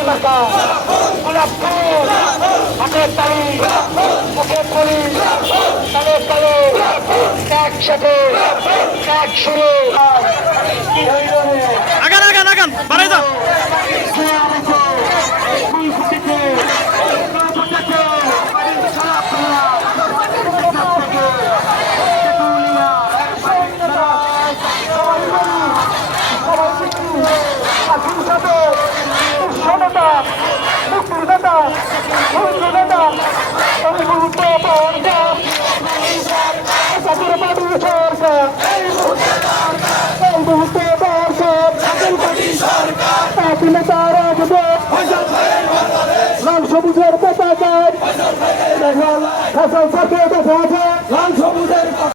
ফুল হাতের তালি মুখের কলি তালের তালে একসাথে এক সুরে লাল সবুজের পতাকায় ফসল সাথে দেখা